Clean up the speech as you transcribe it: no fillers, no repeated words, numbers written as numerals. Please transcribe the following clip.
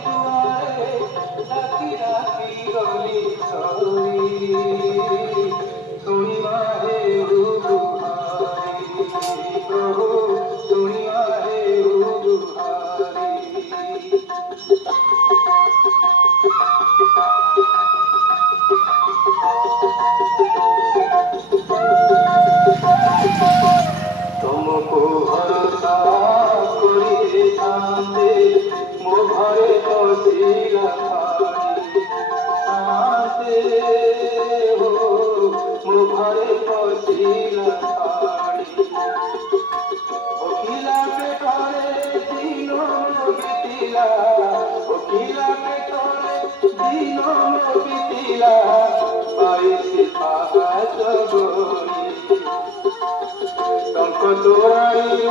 दुआरे डाकी डाकी गली सरी सुनिया हे दुहारी प्रभु सुनिया हे दुहारी तुमको भरोसा करिए शांति मो घरे पशिला शांति हो मो घरे पशिला ओकिला पेटरे दिन बीतिला ओकिला पेटरे दिन बीतिला पाइसी पाहाच गरी टंक तोराणी